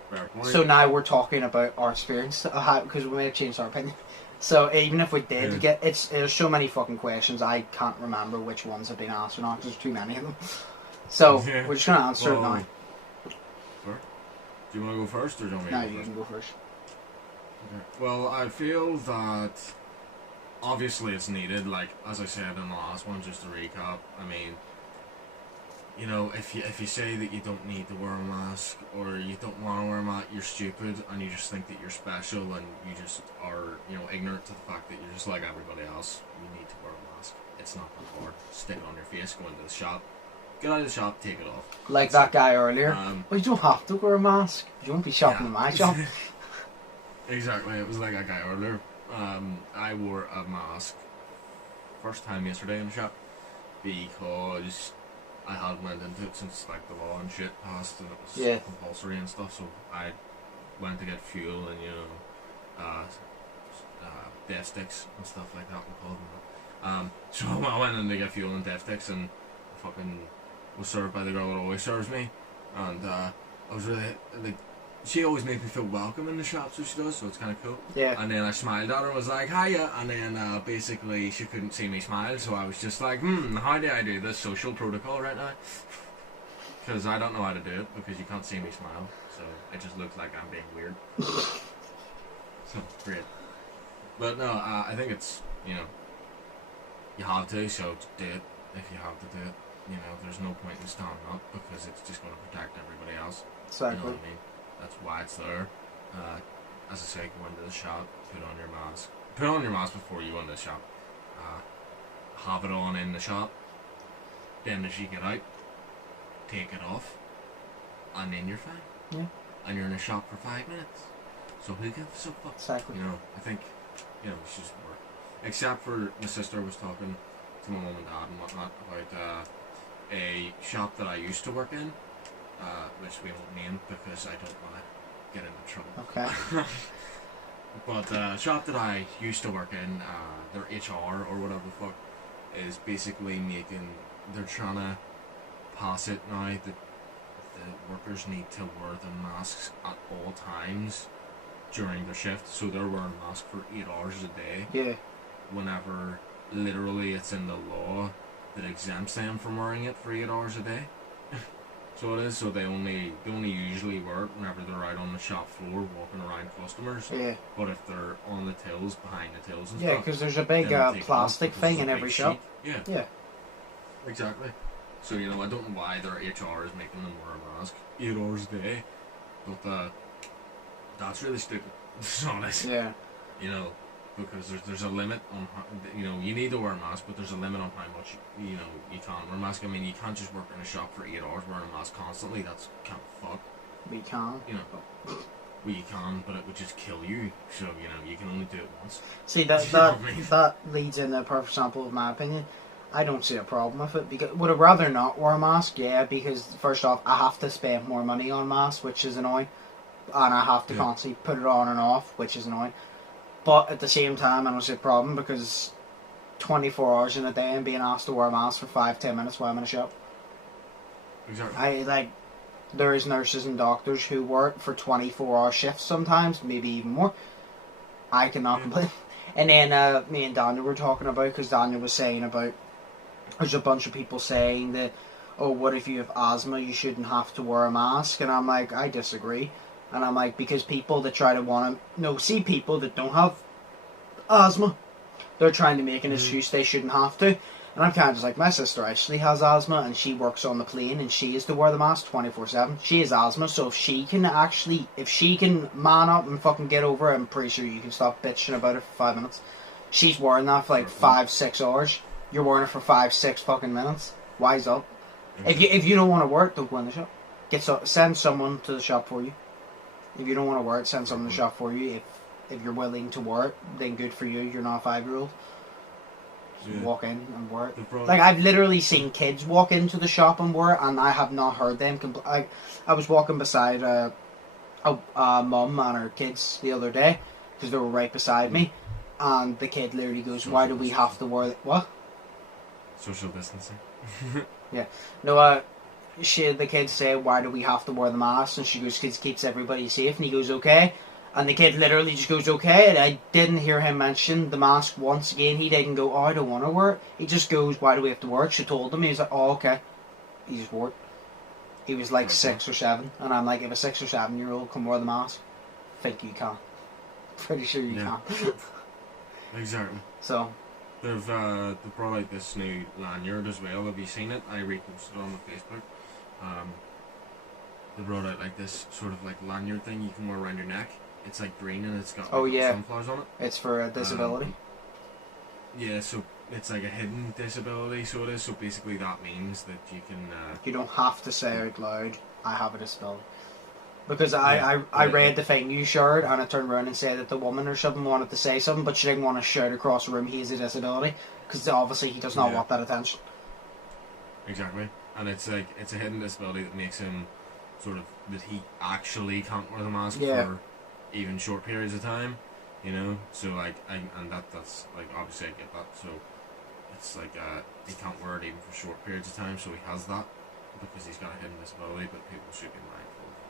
Fair point. So now we're talking about our experience because we may have changed our opinion. So even if we did there's so many fucking questions I can't remember which ones have been asked or not because there's too many of them. So we're just gonna answer it now. Sure. Do you want to go first or do you want me to No, go you first? can go first. Okay. Well, I feel that obviously it's needed. Like as I said in the last one, just to recap. I mean, if you say that you don't need to wear a mask or you don't want to wear a mask, you're stupid and you just think that you're special and you just are, ignorant to the fact that you're just like everybody else. You need to wear a mask. It's not that hard. Stick it on your face, go into the shop, get out of the shop, take it off. Like that guy earlier. Well, you don't have to wear a mask. You won't be shopping in my shop. Exactly. It was like that guy earlier. I wore a mask first time yesterday in the shop because I hadn't went into it since like the law and shit passed and it was compulsory and stuff. So I went to get fuel and death sticks and stuff like that. We call them. So I went in to get fuel and death sticks and fucking was served by the girl that always serves me, and I was really like. She always makes me feel welcome in the shop, so she does, so it's kind of cool. Yeah. And then I smiled at her and was like, hiya, and then basically she couldn't see me smile, so I was just like, how do I do this social protocol right now? Because I don't know how to do it, because you can't see me smile, so it just looks like I'm being weird. So, great. But no, I think it's, you have to, so do it if you have to do it. There's no point in standing up, because it's just going to protect everybody else. Exactly. You know what I mean? That's why it's there. As I say, go into the shop, put on your mask. Put on your mask before you go into the shop. Have it on in the shop. Then as you get out, take it off. And then you're fine. Yeah. And you're in the shop for 5 minutes. So who gives a fuck? Exactly. I think, it's just work. Except for my sister was talking to my mum and dad and whatnot about a shop that I used to work in, which we won't name because I don't want to get into trouble. Okay. But the shop that I used to work in, their HR or whatever the fuck, is basically they're trying to pass it now that the workers need to wear the masks at all times during their shift. So they're wearing masks for 8 hours a day. Yeah. Whenever literally it's in the law that exempts them from wearing it for 8 hours a day. So it is. So they only usually wear it whenever they're out on the shop floor walking around customers. Yeah. But if they're on the tills, behind the tills and Yeah, stuff, because there's a big then they take plastic off because thing there's in a every big shop. sheet. Yeah. Yeah. Exactly. So I don't know why their HR is making them wear a mask 8 hours a day, but that's really stupid. To be honest. Yeah. Because there's a limit on how, you need to wear a mask, but there's a limit on how much you can't wear a mask. I mean, you can't just work in a shop for 8 hours wearing a mask constantly. That's kind of fucked. We can. Well, you can, but it would just kill you. So you can only do it once. See that You know what I mean? that leads in a perfect example of my opinion. I don't see a problem with it because would I rather not wear a mask? Yeah, because first off, I have to spend more money on masks, which is annoying, and I have to constantly put it on and off, which is annoying. But at the same time, I don't see a problem because 24 hours in a day and being asked to wear a mask for 5-10 minutes while I'm in a shop. Exactly. There is nurses and doctors who work for 24-hour shifts sometimes, maybe even more. I cannot complain. And then me and Daniel were talking about, because Daniel was saying about, there's a bunch of people saying that, oh, what if you have asthma, you shouldn't have to wear a mask? And I'm like, I disagree. And I'm like, because people that try to see people that don't have asthma, they're trying to make an excuse they shouldn't have to. And I'm kind of just like, my sister actually has asthma and she works on the plane and she is to wear the mask 24/7. She has asthma, so if she can man up and fucking get over it, I'm pretty sure you can stop bitching about it for 5 minutes. She's wearing that for like 5-6 hours. You're wearing it for 5-6 fucking minutes. Wise up. If you don't want to wear it, don't go in the shop. Send someone to the shop for you. If you don't want to wear it, send someone to the shop for you. If you're willing to wear it, then good for you. You're not a 5-year-old. Walk in and wear it. Like, I've literally seen kids walk into the shop and wear it, and I have not heard them I was walking beside a mum and her kids the other day, because they were right beside me, and the kid literally goes, why do we have to wear it? What? Social distancing. Yeah. No, the kids say, why do we have to wear the mask? And she goes, because it keeps everybody safe. And he goes, okay. And the kid literally just goes, okay. And I didn't hear him mention the mask once again. He didn't go, oh, I don't want to wear it. He just goes, why do we have to wear it? She told him. He was like, oh, okay. He just wore it. He was like 6 or 7. And I'm like, if a 6 or 7-year-old can wear the mask, I think you can. Pretty sure you can. Exactly. So. They've brought out this new lanyard as well. Have you seen it? I reposted it on the Facebook. They brought out like this sort of like lanyard thing you can wear around your neck. It's like green and it's got sunflowers on it. It's for a disability. Yeah, so it's like a hidden disability, so it is. So basically that means that you can... you don't have to say out loud, I have a disability. Because I read the thing you shared, and I turned around and said that the woman or something wanted to say something, but she didn't want to shout across the room, he has a disability, because obviously he does not want that attention. Exactly. And it's like, it's a hidden disability that makes him sort of, that he actually can't wear the mask for even short periods of time, so like, that's like, obviously I get that, so it's like, he can't wear it even for short periods of time, so he has that, because he's got a hidden disability, but people should be mindful of that.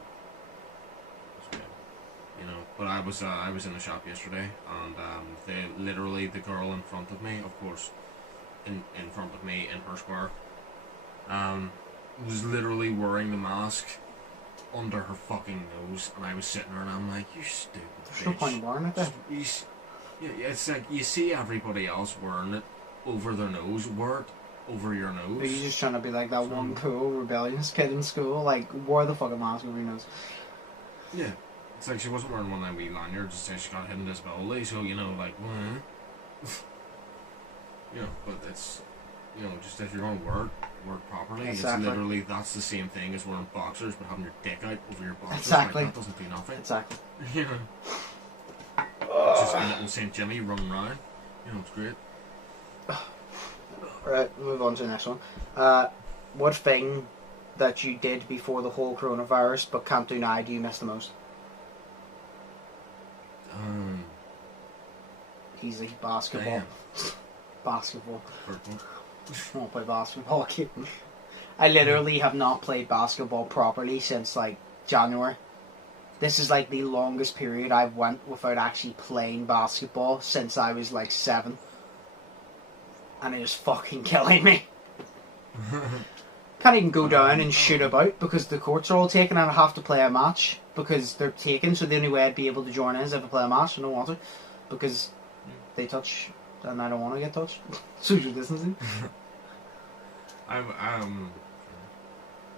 But I was in the shop yesterday, and the girl in front of me, of course, in front of me in her square, was literally wearing the mask under her fucking nose, and I was sitting there and I'm like, you stupid bitch. There's no point wearing it then. It's like, you see everybody else wearing it over their nose, wear it over your nose. Are you just trying to be like that one cool rebellious kid in school? Like, wear the fucking mask over your nose. Yeah. It's like she wasn't wearing one of them wee lanyards to say she got a hidden disability, so, like, but it's, just if you're going to wear it properly, exactly. It's literally, that's the same thing as wearing boxers, but having your dick out over your boxers. Exactly. Like, that doesn't do nothing. Exactly. Just a little St. Jimmy running around. It's great. Right, move on to the next one. what thing that you did before the whole coronavirus but can't do now do you miss the most? Easy. Basketball. Damn. Basketball. Purple. I won't play basketball again. I literally have not played basketball properly since like January. This is like the longest period I've went without actually playing basketball since I was like 7. And it is fucking killing me. Can't even go down and shoot about because the courts are all taken and I have to play a match because they're taken, so the only way I'd be able to join in is if I play a match and I don't want to because they touch and I don't want to get touched. Social distancing. I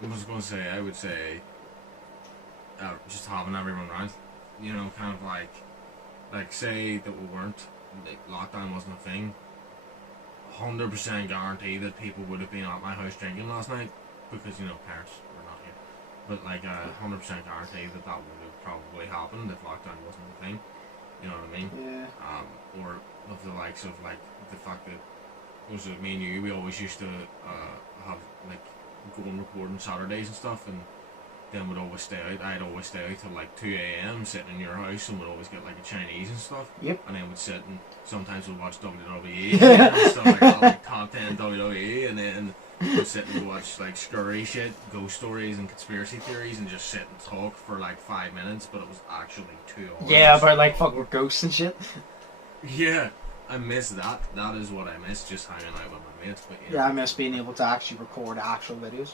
was going to say, I would say, just having everyone around, you know, kind of like say that we weren't, like, lockdown wasn't a thing, 100% guarantee that people would have been at my house drinking last night, because, you know, parents were not here, but like 100% guarantee that would have probably happened if lockdown wasn't a thing, you know what I mean? Yeah. Or of the likes of, like, the fact that, was it me and you, we always used to have, like, go and record on Saturdays and stuff, and then we'd always stay out. I'd always stay out till like 2 a.m. sitting in your house, and we'd always get like a Chinese and stuff. Yep. And then we'd sit and sometimes we'd watch WWE and stuff like that, like top 10 WWE, and then we'd sit and watch like scurry shit, ghost stories and conspiracy theories, and just sit and talk for like 5 minutes, but it was actually 2 hours. Yeah, about like fucking ghosts and shit. Yeah, I miss that. That is what I miss, just hanging out with my mates. But Yeah, I miss being able to actually record actual videos.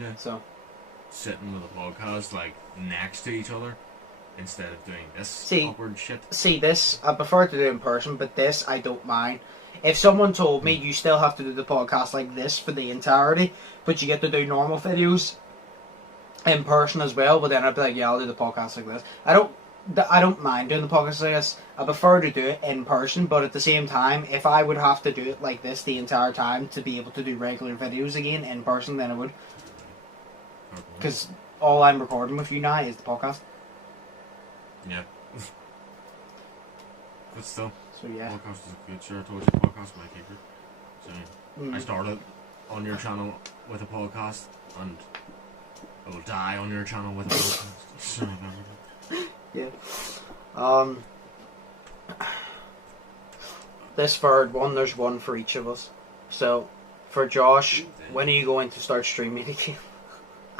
Yeah. So. Sitting with a podcast like next to each other instead of doing this awkward shit. See, this I prefer to do in person, but this I don't mind. If someone told me you still have to do the podcast like this for the entirety, but you get to do normal videos in person as well, but then I'd be like, yeah, I'll do the podcast like this. I don't mind doing the podcast like this. I prefer to do it in person, but at the same time, if I would have to do it like this the entire time to be able to do regular videos again in person, then I would. Because all I'm recording with you now is the podcast. Yeah. But still. So yeah. Podcast is a good sure I told you podcast is my favorite. So I started on your channel with a podcast and I will die on your channel with a podcast. So yeah. This third one, there's one for each of us. So for Josh, when are you going to start streaming again?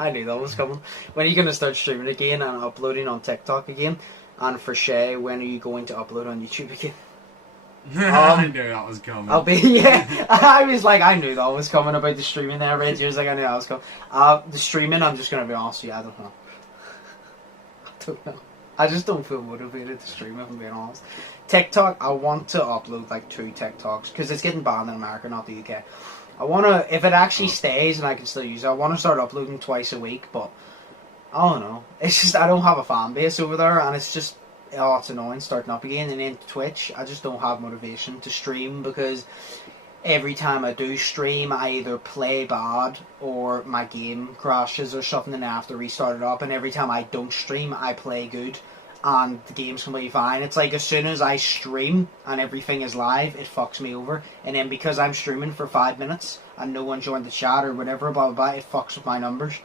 I knew that was coming. When are you going to start streaming again and uploading on TikTok again? And for Shay, when are you going to upload on YouTube again? I knew that was coming. I was like, I knew that was coming about the streaming there, Red. You're like, I knew that was coming. The streaming, I'm just going to be honest with you, I don't know. I don't know. I just don't feel motivated to stream, if I'm being honest. TikTok, I want to upload like 2 TikToks, because it's getting banned in America, not the UK. I want to, if it actually stays and I can still use it, I want to start uploading twice a week, but I don't know. It's just, I don't have a fan base over there, and it's just, it's annoying starting up again. And then Twitch, I just don't have motivation to stream, because every time I do stream, I either play bad or my game crashes or something, and I have to restart it up. And every time I don't stream, I play good, and the game's completely fine. It's like as soon as I stream and everything is live, it fucks me over. And then because I'm streaming for 5 minutes and no one joined the chat or whatever, blah blah blah, it fucks with my numbers.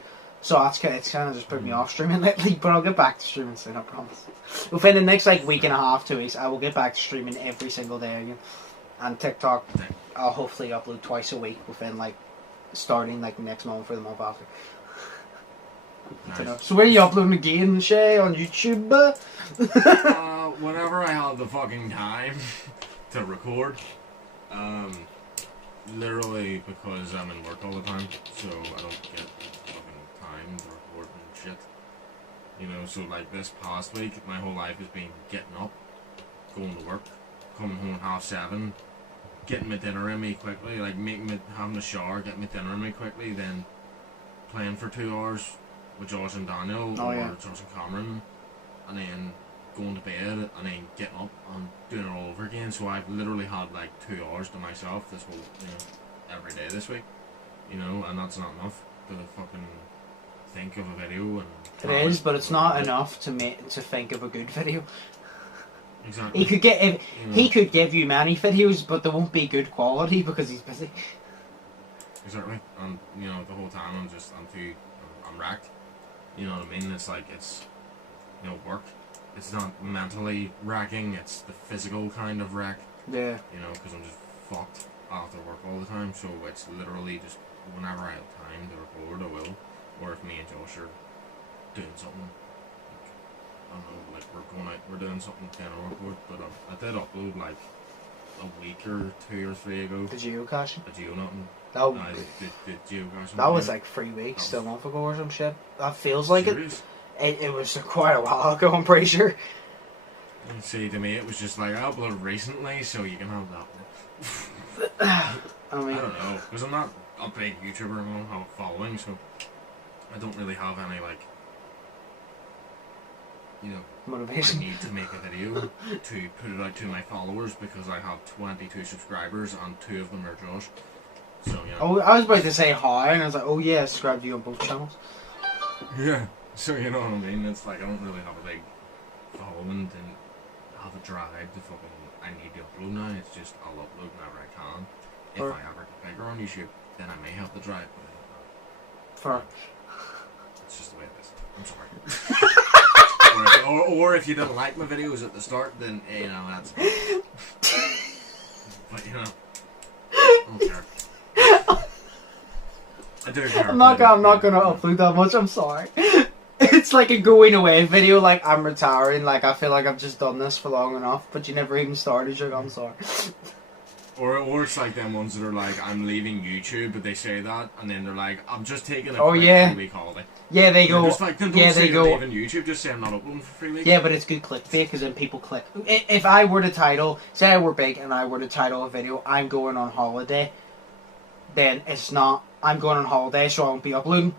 So it's kind of just put me off streaming lately. But I'll get back to streaming soon, I promise. Within the next like week and a half, 2 weeks, I will get back to streaming every single day again. And TikTok, I'll hopefully upload twice a week within like starting like next month or the month after. Nice. So where are you uploading again, Shay? On YouTube? Whenever I have the fucking time to record. Literally because I'm in work all the time, so I don't get fucking time to record and shit. You know, so like this past week, my whole life has been getting up, going to work, coming home at 7:30, getting my dinner in me quickly, like having a shower, getting my dinner in me quickly, then playing for 2 hours with Josh and Daniel, or Josh and Cameron, and then going to bed, and then getting up and doing it all over again. So I've literally had like 2 hours to myself this whole, every day this week, and that's not enough to fucking think of a video. And it is, but it's not enough to think of a good video. Exactly. He could give you many videos, but they won't be good quality because he's busy. exactly. And you know, the whole time I'm wrecked. You know what I mean? It's like work. It's not mentally wrecking. It's the physical kind of wreck. Yeah. You know, because I'm just fucked after work all the time. So it's literally just whenever I have time to record, I will. Or if me and Josh are doing something, like, I don't know, like we're going out, we're doing something kind of record. But I did upload like a week or 2 or 3 ago. The geocaching? A geo nothing. The geocaching. That was like 3 weeks, a month ago or some shit. That feels like serious? It was quite a while ago, I'm pretty sure. See, to me it was just like, I uploaded recently, so you can have that I mean, I don't know, because I'm not a big YouTuber and I don't have a following, so I don't really have any, like, you know, motivation. I need to make a video to put it out to my followers because I have 22 subscribers and 2 of them are Josh. So, you know. Oh, I was about to say hi, and I was like, oh yeah, subscribe to you on both channels. Yeah, so you know what I mean? It's like I don't really have a big following to have a drive to fucking, I need to upload now. It's just I'll upload whenever I can. If I ever get bigger on YouTube, then I may have the drive. For it's just the way it is. I'm sorry. or if you didn't like my videos at the start, then you know that's. But you know, I don't care. I do care. I'm not gonna upload that much. I'm sorry. It's like a going away video. Like I'm retiring. Like I feel like I've just done this for long enough. But you never even started. You're like, I'm sorry. Or it's like them ones that are like, I'm leaving YouTube, but they say that, and then they're like, I'm just taking a quick 3-week holiday. Yeah, they go. Just like, don't say you're leaving YouTube, just say I'm not uploading for 3 weeks. Yeah, but it's good clickbait because then people click. If I were to title, say I were big and I were to title a video, I'm going on holiday, then it's not, I'm going on holiday, so I won't be uploading.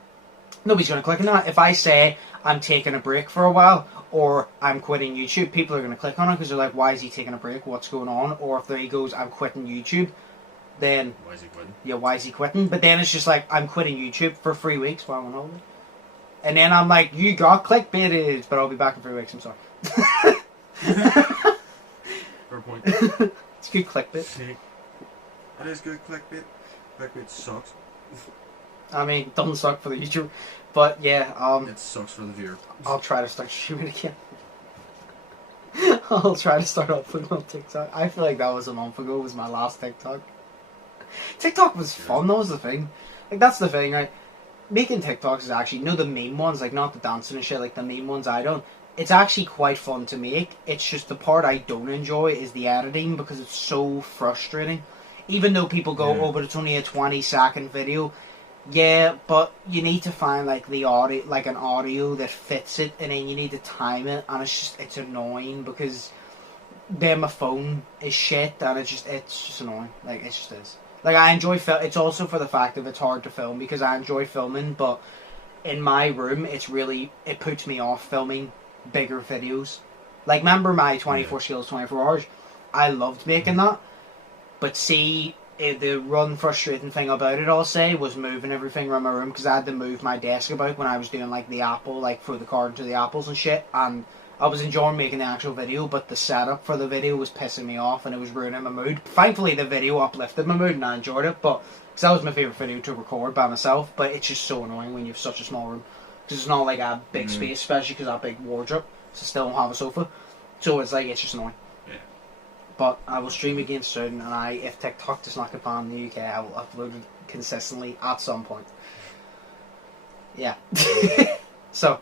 Nobody's going to click on that. If I say I'm taking a break for a while, or I'm quitting YouTube, people are going to click on it because they're like, why is he taking a break? What's going on? Or if he goes, I'm quitting YouTube, then... Why is he quitting? Yeah, why is he quitting? But then it's just like, I'm quitting YouTube for 3 weeks while I'm on holiday. And then I'm like, you got clickbaited, but I'll be back in 3 weeks, I'm sorry. Fair point. It's good clickbait. That is good clickbait. Clickbait sucks. I mean, it doesn't suck for the YouTuber. But yeah, it sucks for the viewer. I'll try to start streaming again. I'll try to start uploading on TikTok. I feel like that was a month ago, was my last TikTok. TikTok was fun, that was the thing. Like, that's the thing, like, making TikToks is actually, you know, the meme ones, like, not the dancing and shit, like the meme ones I don't. It's actually quite fun to make. It's just the part I don't enjoy is the editing because it's so frustrating. Even though people go, oh, but it's only a 20-second video. Yeah, but you need to find like the audio, like an audio that fits it, and then you need to time it, and it's annoying because then my phone is shit, and it's just annoying. Like it just is. Like I enjoy it's also for the fact that it's hard to film because I enjoy filming, but in my room it puts me off filming bigger videos. Like remember my 24 skills 24 hours? I loved making that, but see. The one frustrating thing about it, I'll say, was moving everything around my room because I had to move my desk about when I was doing like the apple, like throw the card into the apples and shit. And I was enjoying making the actual video, but the setup for the video was pissing me off and it was ruining my mood. Thankfully, the video uplifted my mood and I enjoyed it, but because that was my favourite video to record by myself. But it's just so annoying when you have such a small room because it's not like a big space, especially because I have a big wardrobe, so I still don't have a sofa. So it's like, it's just annoying. But I will stream again soon, and if TikTok does not get banned in the UK, I will upload it consistently at some point. Yeah. So,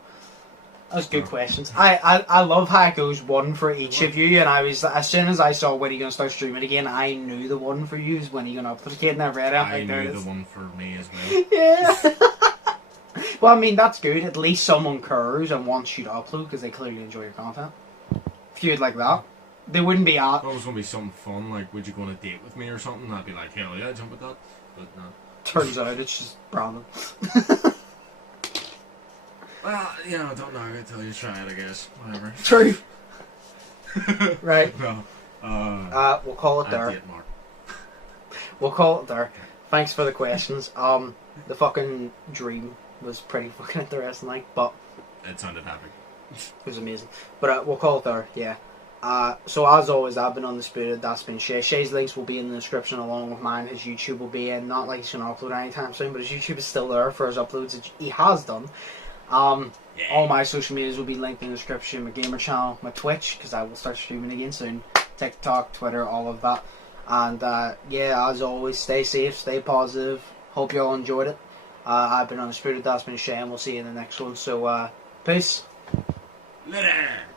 that was good questions. I love how it goes one for each of you, and I was, as soon as I saw when you're going to start streaming again, I knew the one for you is when you're going to upload again, and I read it. I knew the one for me as well. Yeah. Well, I mean, that's good. At least someone cares and wants you to upload, because they clearly enjoy your content. If you'd like that. They wouldn't be out. If it was going to be something fun, like, would you go on a date with me or something? I'd be like, hell yeah, jump at that. But no. Turns out it's just Brandon. Well, you know, don't knock it till you try it, I guess. Whatever. True. Right. No. We'll call it there. We'll call it there. Thanks for the questions. The fucking dream was pretty fucking interesting, like, but... It sounded happy. It was amazing. But we'll call it there, yeah. So as always, I've been Undisputed, that's been Shay. Shay's links will be in the description along with mine. His YouTube will be in. Not like he's going to upload anytime soon, but his YouTube is still there for his uploads, which he has done. All my social medias will be linked in the description. My gamer channel, my Twitch, because I will start streaming again soon. TikTok, Twitter, all of that. And yeah, as always, stay safe, stay positive. Hope you all enjoyed it. I've been Undisputed, that's been Shay, and we'll see you in the next one. So, peace. Later.